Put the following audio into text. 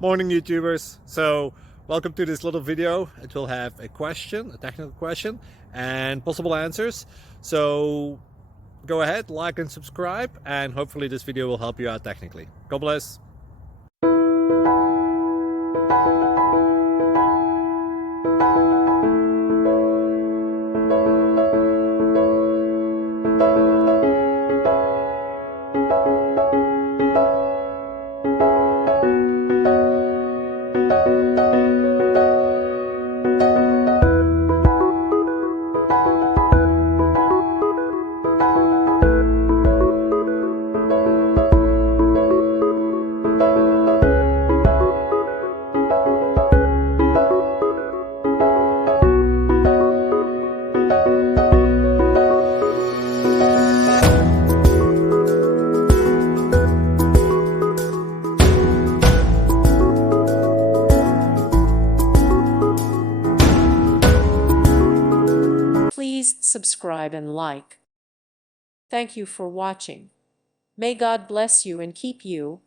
Morning YouTubers. So welcome to this little video. It will have a question, a technical question, and possible answers. So go ahead, like and subscribe, and hopefully this video will help you out technically. God bless. Please subscribe and like. Thank you for watching. May God bless you and keep you.